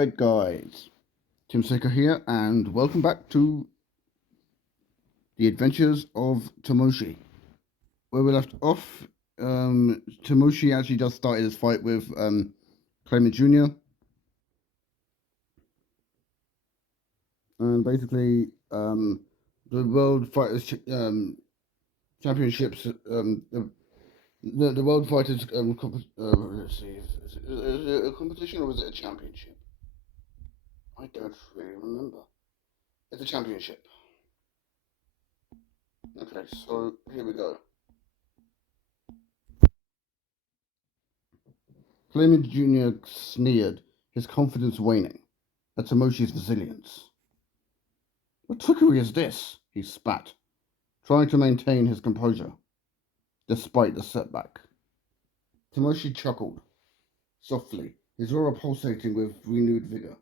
Alright guys, Tim Seeker here, and welcome back to the Adventures of Timoshi. Where we left off, Timoshi actually just started his fight with Clayman Jr. And basically, the World Fighters Championships, the World Fighters, let's see, is it a competition or is it a championship? I don't really remember. It's a championship. Okay, so here we go. Clayman Jr. sneered, his confidence waning, at Timoshi's resilience. What trickery is this? He spat, trying to maintain his composure, despite the setback. Timoshi chuckled, softly, his aura pulsating with renewed vigor.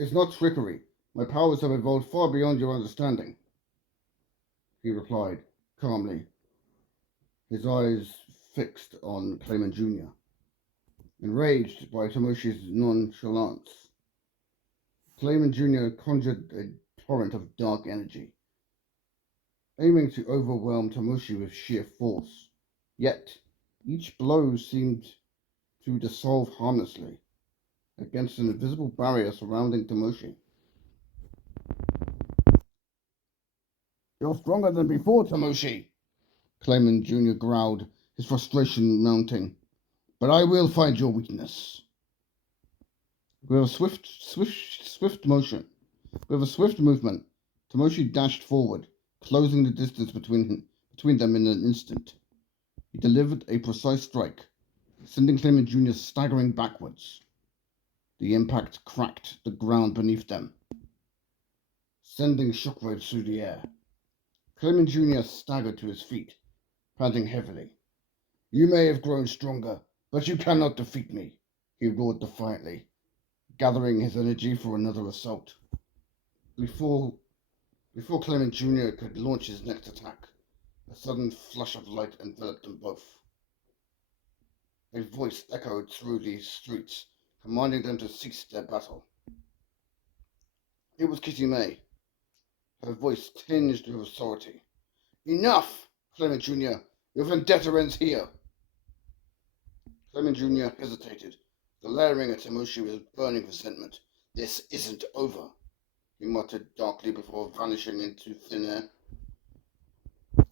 It's not trickery. My powers have evolved far beyond your understanding, he replied, calmly, his eyes fixed on Clayman Jr., enraged by Timoshi's nonchalance. Clayman Jr. conjured a torrent of dark energy, aiming to overwhelm Timoshi with sheer force. Yet, each blow seemed to dissolve harmlessly against an invisible barrier surrounding Timoshi. You're stronger than before, Timoshi, Clayman Jr. growled, his frustration mounting. But I will find your weakness. With a swift movement, Timoshi dashed forward, closing the distance between them in an instant. He delivered a precise strike, sending Clayman Jr. staggering backwards. The impact cracked the ground beneath them, sending shockwaves through the air. Clayman Jr. staggered to his feet, panting heavily. You may have grown stronger, but you cannot defeat me, he roared defiantly, gathering his energy for another assault. Before Clayman Jr. could launch his next attack, a sudden flash of light enveloped them both. A voice echoed through the streets, commanding them to cease their battle. It was Kitty May, her voice tinged with authority. Enough, Clayman Jr. Your vendetta ends here. Clayman Jr. hesitated, glaring at Timoshi with burning resentment. This isn't over, he muttered darkly before vanishing into thin air.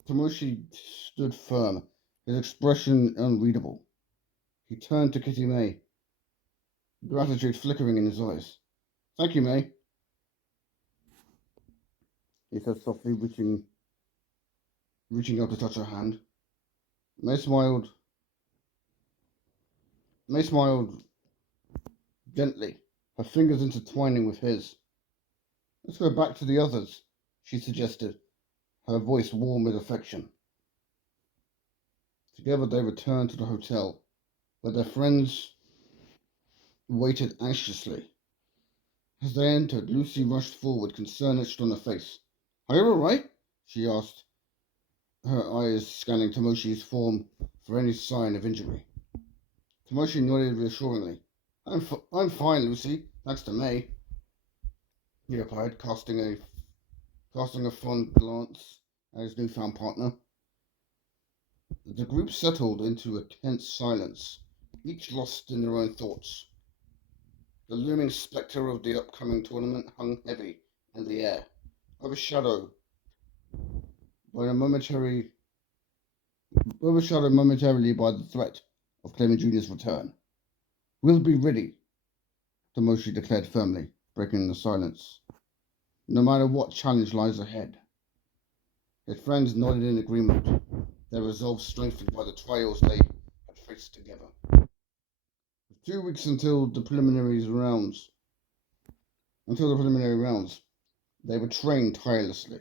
Timoshi stood firm, his expression unreadable. He turned to Kitty May, gratitude flickering in his eyes. Thank you, May, he said softly, reaching out to touch her hand. May smiled gently, her fingers intertwining with his. Let's go back to the others, she suggested, her voice warm with affection. Together they returned to the hotel, where their friends waited anxiously. As they entered, Lucy rushed forward, concern etched on her face. Are you all right? She asked, her eyes scanning Timoshi's form for any sign of injury. Timoshi nodded reassuringly. I'm fine, Lucy, thanks to May, he replied, casting a fond glance at his newfound partner. The group settled into a tense silence, each lost in their own thoughts. The looming spectre of the upcoming tournament hung heavy in the air, overshadowed momentarily by the threat of Clayman Jr.'s return. We'll be ready, Timoshi declared firmly, breaking the silence. No matter what challenge lies ahead. His friends nodded in agreement, their resolve strengthened by the trials they had faced together. 2 weeks until the preliminary rounds, they were trained tirelessly,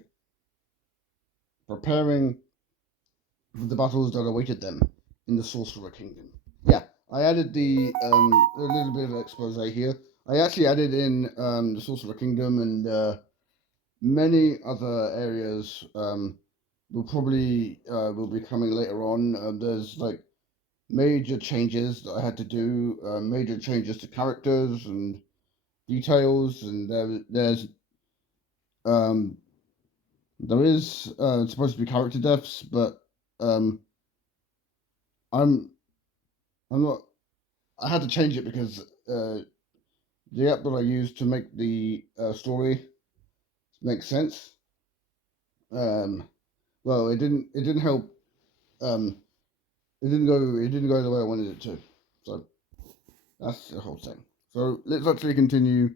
preparing for the battles that awaited them in the Sorcerer Kingdom. Yeah, I added a little bit of expose here. I actually added in the Sorcerer Kingdom and many other areas will be coming later on. There's like major changes that I had to do, major changes to characters and details, and um, there is supposed to be character deaths, but um, I'm I'm not. I had to change it because the app that I used to make the story make sense. Um, well, it didn't help. Um, it didn't go the way I wanted it to. So that's the whole thing. So let's actually continue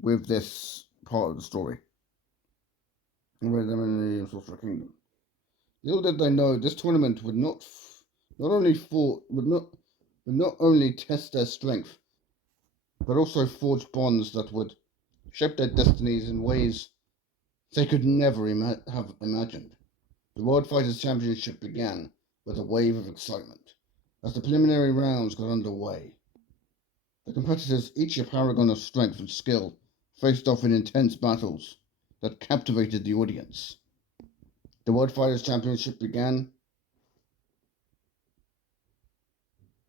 with this part of the story. With them in the Sorcerer Kingdom. Little did they know this tournament would not only fought would not only test their strength, but also forge bonds that would shape their destinies in ways they could never have imagined. The World Fighters Championship began with a wave of excitement. As the preliminary rounds got underway, the competitors, each a paragon of strength and skill, faced off in intense battles that captivated the audience. The World Fighters Championship began.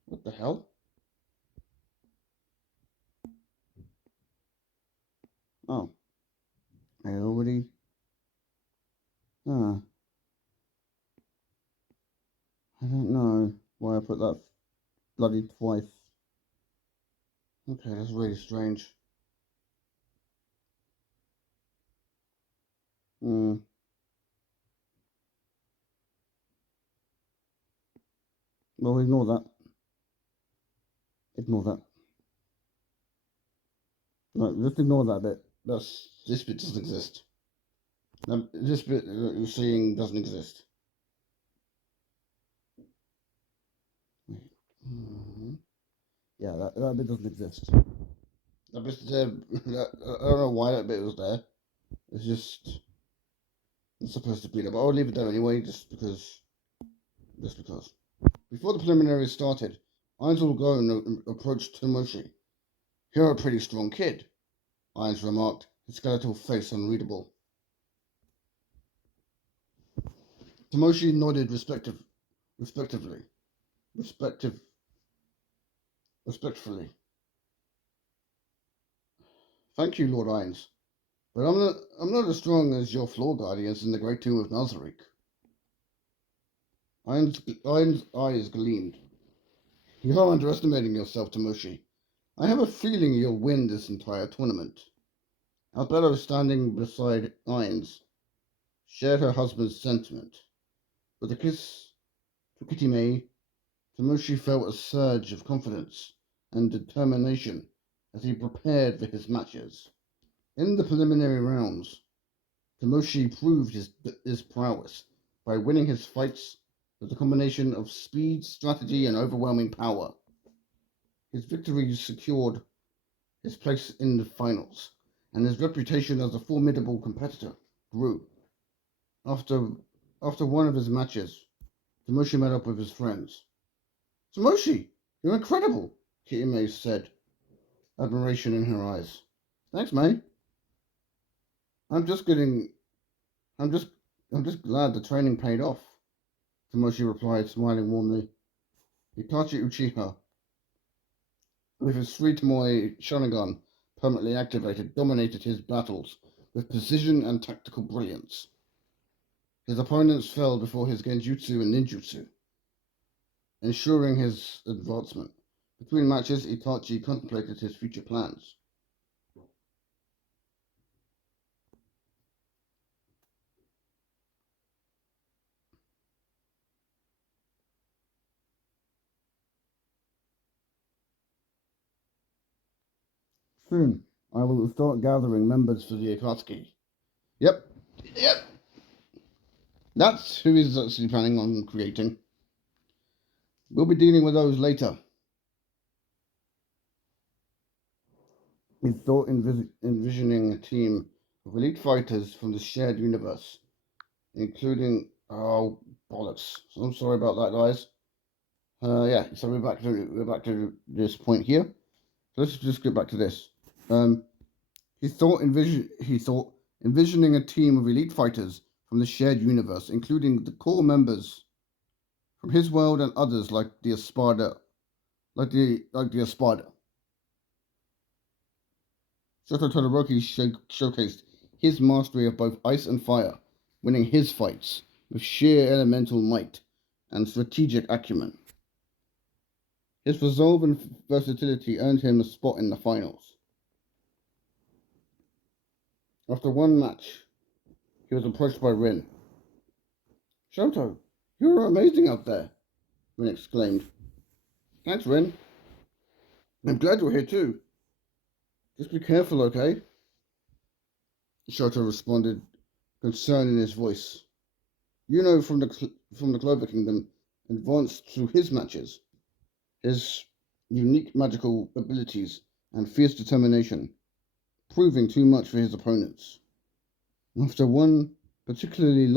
What the hell? Oh, I already. Ah, I don't know why I put that bloody twice. Okay, that's really strange. Hmm. Well, ignore that. Ignore that. No, just ignore that bit. This bit doesn't exist. This bit that you're seeing doesn't exist. Mm-hmm. Yeah, that bit doesn't exist. That bit's there. I don't know why that bit was there. It's just it's supposed to be there, but I'll leave it there anyway, just because. Just because. Before the preliminaries started, Irons will go and approach Timoshi. "You're a pretty strong kid," Irons remarked, his skeletal face unreadable. Timoshi nodded respectively, respective, respectfully. "Thank you, Lord Irons, but I'm not as strong as your floor guardians in the Great Tomb of Nazarick." Irons' eyes gleamed. "You're underestimating yourself, Timoshi. I have a feeling you'll win this entire tournament." Alberto, standing beside Irons, shared her husband's sentiment. With a kiss to Kitime, Timoshi felt a surge of confidence and determination as he prepared for his matches. In the preliminary rounds, Timoshi proved his prowess by winning his fights with a combination of speed, strategy, and overwhelming power. His victories secured his place in the finals, and his reputation as a formidable competitor grew. After after one of his matches, Timoshi met up with his friends. "Timoshi, you're incredible," Kitime said, admiration in her eyes. "Thanks, May. I'm just getting I'm just I'm just glad the training paid off," Timoshi replied, smiling warmly. Itachi Uchiha, with his three Tomoe Sharingan permanently activated, dominated his battles with precision and tactical brilliance. His opponents fell before his genjutsu and ninjutsu, ensuring his advancement. Between matches, Itachi contemplated his future plans. "Soon, I will start gathering members for the Akatsuki." Yep, yep. That's who he's actually planning on creating. We'll be dealing with those later. He thought envisioning a team of elite fighters from the shared universe, including bollocks. So I'm sorry about that, guys. Yeah, so we're back to this point here. So let's just get back to this. Um, he thought envisioning a team of elite fighters from the shared universe, including the core members from his world and others like the Espada, like the Espada. Shoto Todoroki showcased his mastery of both ice and fire, winning his fights with sheer elemental might and strategic acumen. His resolve and versatility earned him a spot in the finals. After one match, he was approached by Rin. "Shoto, you're amazing out there," Rin exclaimed. "Thanks, Rin. I'm glad you're here too. Just be careful, okay?" Shoto responded, concern in his voice. Yuno from the Clover Kingdom advanced through his matches. His unique magical abilities and fierce determination, proving too much for his opponents. After one particularly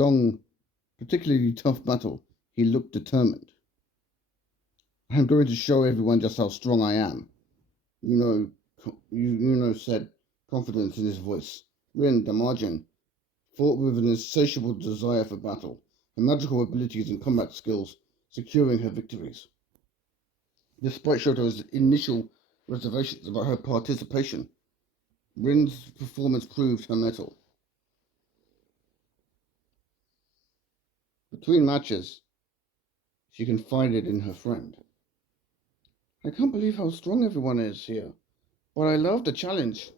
tough battle, he looked determined. "I'm going to show everyone just how strong I am," Yuno said, confidence in his voice. Rin, the majin, fought with an insatiable desire for battle, her magical abilities and combat skills securing her victories. Despite Shoto's initial reservations about her participation, Rin's performance proved her mettle. Between matches, she confided in her friend. "I can't believe how strong everyone is here, but I love the challenge,"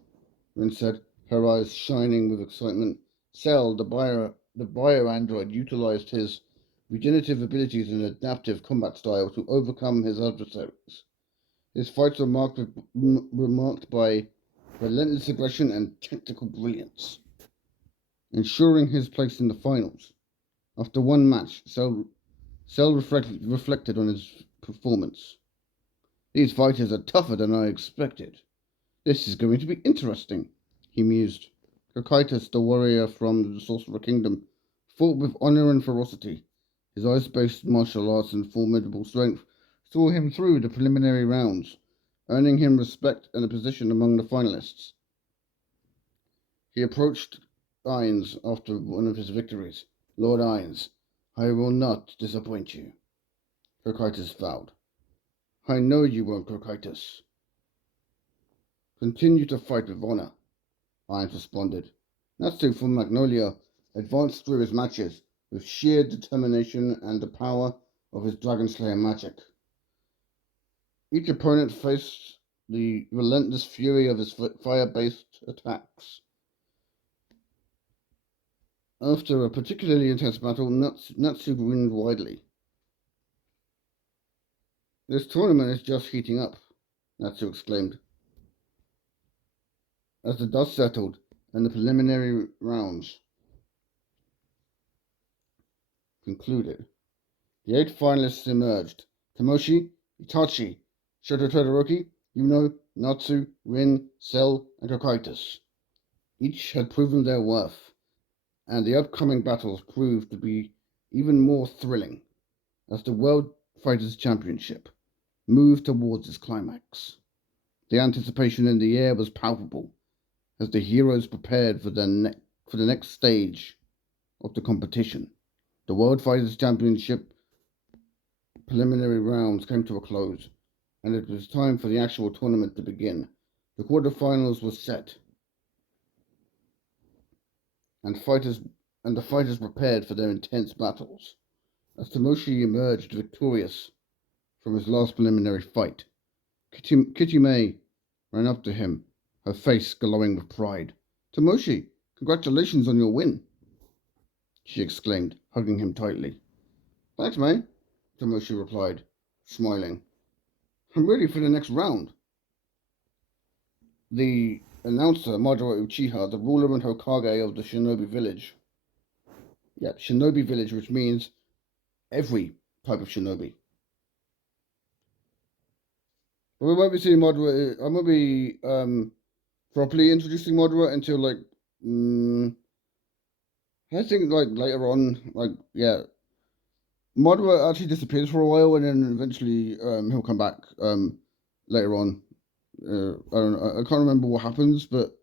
Rin said, her eyes shining with excitement. Cell, the bio-android, utilized his regenerative abilities and adaptive combat style to overcome his adversaries. His fights were marked by relentless aggression and tactical brilliance, ensuring his place in the finals. After one match, Cell reflected on his performance. "These fighters are tougher than I expected. This is going to be interesting," he mused. Cocytus, the warrior from the Sorcerer Kingdom, fought with honor and ferocity. His ice-based martial arts and formidable strength saw him through the preliminary rounds, earning him respect and a position among the finalists. He approached Ainz after one of his victories. "Lord Ainz, I will not disappoint you," Cocytus vowed. "I know you won't, Cocytus." "Continue to fight with honor," Ainz responded. Natsu from Magnolia advanced through his matches with sheer determination and the power of his Dragon Slayer magic. Each opponent faced the relentless fury of his fire-based attacks. After a particularly intense battle, Natsu grinned widely. "This tournament is just heating up," Natsu exclaimed. As the dust settled and the preliminary rounds concluded, the 8 finalists emerged: Timoshi, Itachi, Shoto Todoroki, Yuno, Natsu, Rin, Cell, and Cocytus. Each had proven their worth, and the upcoming battles proved to be even more thrilling as the World Fighters Championship moved towards its climax. The anticipation in the air was palpable as the heroes prepared for the next stage of the competition. The World Fighters Championship preliminary rounds came to a close, and it was time for the actual tournament to begin. The quarterfinals were set, and the fighters prepared for their intense battles. As Timoshi emerged victorious from his last preliminary fight, Kitty May ran up to him, her face glowing with pride. "Timoshi, congratulations on your win," she exclaimed, hugging him tightly. "Thanks, May," Timoshi replied, smiling. "I'm ready for the next round." The announcer, Madara Uchiha, the ruler and Hokage of the Shinobi Village. Yeah, Shinobi Village, which means every type of shinobi. But we won't be seeing Madara. I won't be properly introducing Madara until I think later on. Madara actually disappears for a while, and then eventually he'll come back later on. I can't remember what happens, but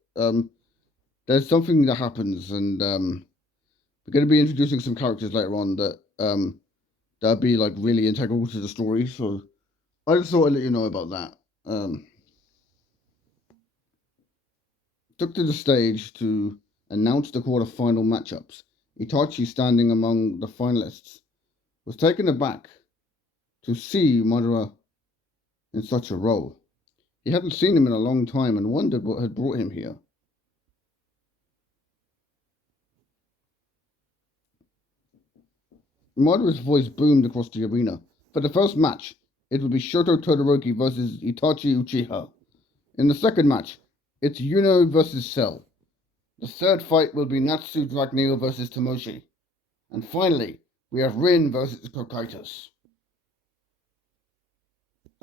there's something that happens, and we're going to be introducing some characters later on that that'll be really integral to the story. So I just thought I'd let you know about that. took to the stage to announce the quarter-final matchups. Itachi, standing among the finalists, was taken aback to see Madara in such a role. He hadn't seen him in a long time and wondered what had brought him here. Madara's voice boomed across the arena. For the first match, it would be Shoto Todoroki versus Itachi Uchiha. In the second match, it's Yuno versus Cell. The third fight will be Natsu Dragneel versus Timoshi. And finally, we have Rin versus Cocytus.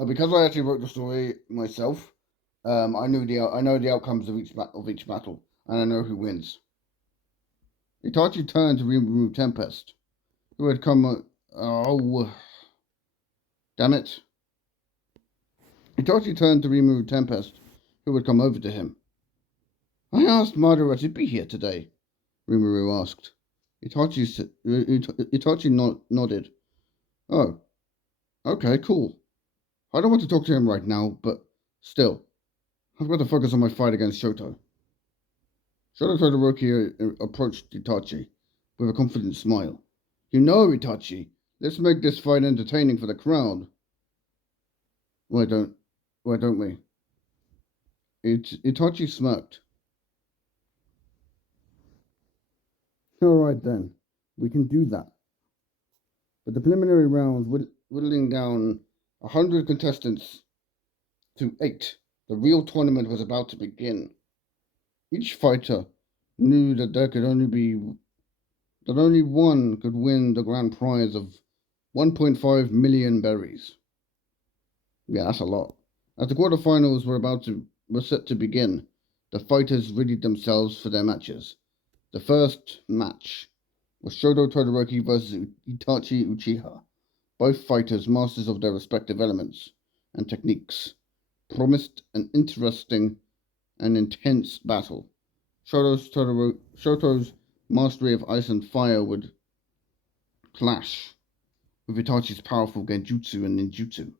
Because I actually wrote the story myself, I know the outcomes of each battle, and I know who wins. Itachi turned to remove Tempest, who had come. Oh, damn it! Itachi turned to remove Tempest, who had come over to him. I asked Madara to be here today, Rimuru asked. Itachi nodded. Oh, okay, cool. I don't want to talk to him right now, but still, I've got to focus on my fight against Shoto. Shoto Todoroki approached Itachi with a confident smile. You know, Itachi, let's make this fight entertaining for the crowd. Why don't we? Itachi smirked. All right then, we can do that. But the preliminary rounds, whittling down 100 contestants to 8, the real tournament was about to begin. Each fighter knew that only one could win the grand prize of 1.5 million berries. Yeah, that's a lot. As the quarterfinals were set to begin, the fighters readied themselves for their matches. The first match was Shoto Todoroki versus Itachi Uchiha. Both fighters, masters of their respective elements and techniques, promised an interesting and intense battle. Shoto's mastery of ice and fire would clash with Itachi's powerful genjutsu and ninjutsu,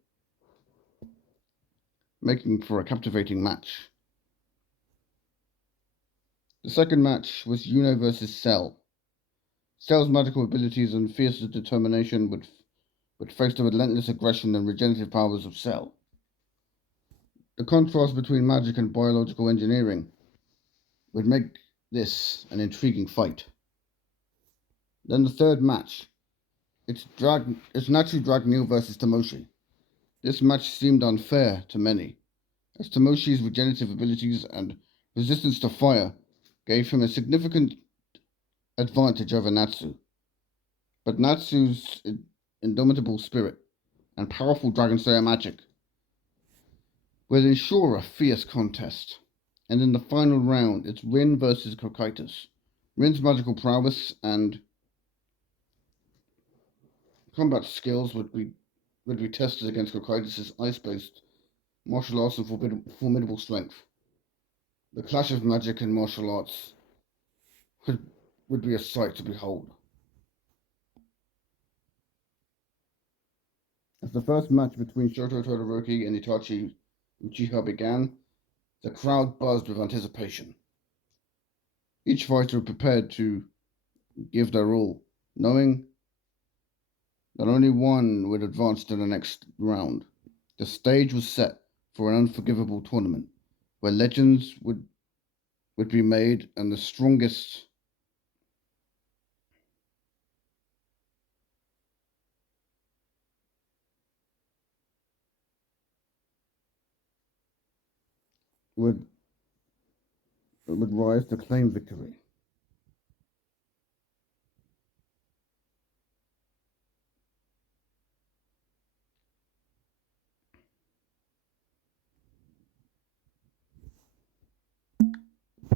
making for a captivating match. The second match was Yuno versus Cell. Cell's magical abilities and fierce determination would face the relentless aggression and regenerative powers of Cell. The contrast between magic and biological engineering would make this an intriguing fight. Then the third match, it's Natsu Dragneel versus Timoshi. This match seemed unfair to many, as Timoshi's regenerative abilities and resistance to fire gave him a significant advantage over Natsu. But Natsu's indomitable spirit and powerful Dragon Slayer magic would ensure a fierce contest. And in the final round, it's Rin versus Cocytus. Rin's magical prowess and combat skills would be tested against Cocytus' ice-based martial arts and formidable strength. The clash of magic and martial arts would be a sight to behold. As the first match between Shoto Todoroki and Itachi Uchiha began, the crowd buzzed with anticipation. Each fighter prepared to give their all, knowing that only one would advance to the next round. The stage was set for an unforgivable tournament, where legends would be made and the strongest would rise to claim victory.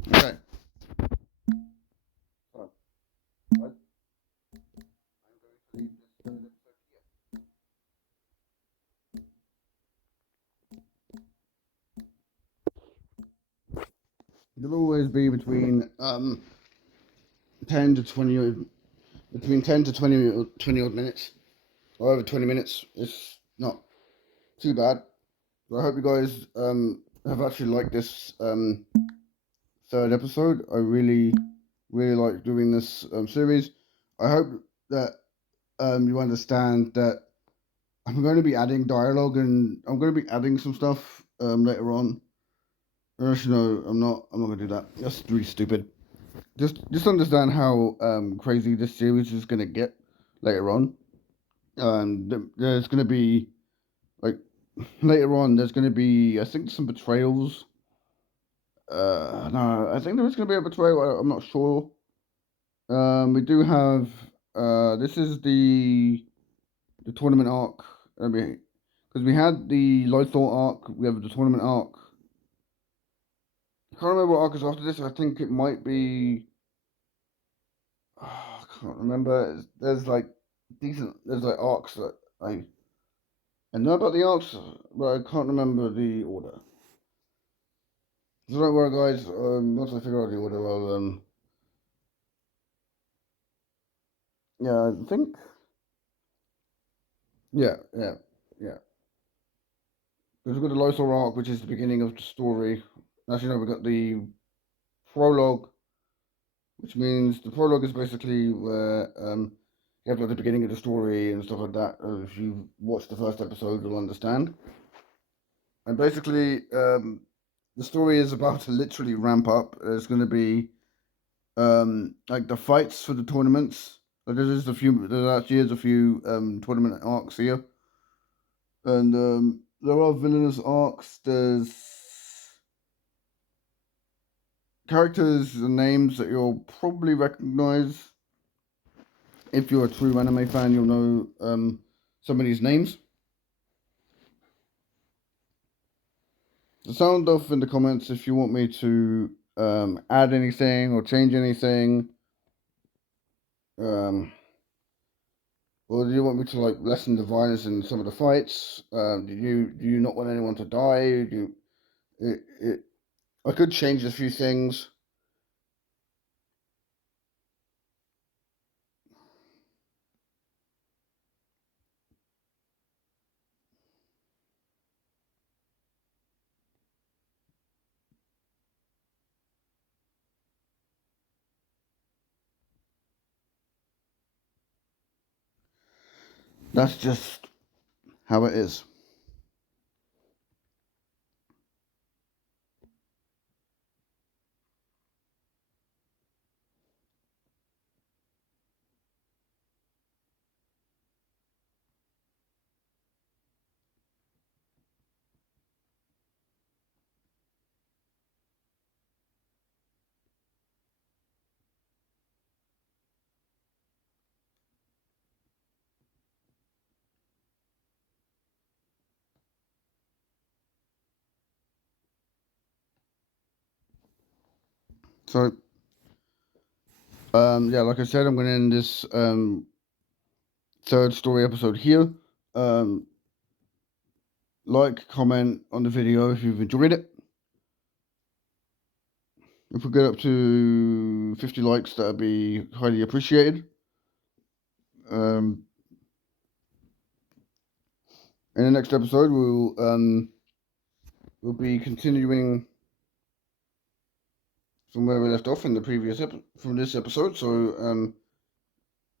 Okay. So, I'm going to leave this episode here. It'll always be between 10 to 20 between 10 to 20 odd minutes, or over 20 minutes. It's not too bad. So I hope you guys have actually liked this third episode. I really like doing this series. I hope that you understand that I'm going to be adding dialogue and I'm going to be adding some stuff later on. Actually, no, I'm not. I'm not going to do that. That's really stupid. Just understand how crazy this series is going to get later on. There's going to be like later on. There's going to be I think some betrayals. No, I think there is going to be a betrayal. I'm not sure. We do have. This is the tournament arc. I mean, because we had the Lothar arc, we have the tournament arc. I can't remember what arc is after this. I think it might be. I can't remember. There's like decent. There's like arcs that I know about the arcs, but I can't remember the order. So don't worry, guys. Once I figure out the order, I'll yeah, I think. Yeah, yeah, yeah. Because we've got the Lothar arc, which is the beginning of the story. Actually, no, we've got the prologue, which means the prologue is basically where you have like the beginning of the story and stuff like that. If you watch the first episode, you'll understand. And basically, the story is about to literally ramp up. There's going to be like the fights for the tournaments. Like there's a few. There's actually is a few tournament arcs here, and there are villainous arcs. There's characters and names that you'll probably recognize. If you're a true anime fan, you'll know some of these names. So sound off in the comments if you want me to add anything or change anything. Or do you want me to like lessen the violence in some of the fights? Do you not want anyone to die? I could change a few things. That's just how it is. So yeah, like I said, I'm going to end this third story episode here. Um, like, comment on the video if you've enjoyed it. If we get up to 50 likes, that'd be highly appreciated. In the next episode, we'll be continuing from where we left off in the previous from this episode. So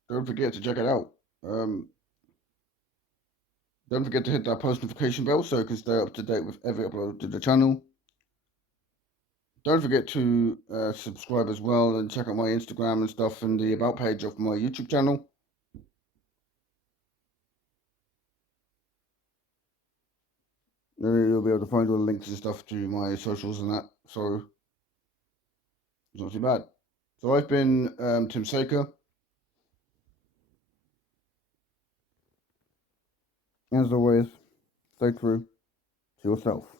don't forget to check it out. Don't forget to hit that post notification bell so you can stay up to date with every upload to the channel. Don't forget to subscribe as well and check out my Instagram and stuff and the about page of my YouTube channel. You'll be able to find all the links and stuff to my socials and that. So it's not too bad. So I've been Tim Saker. As always, stay true to yourself.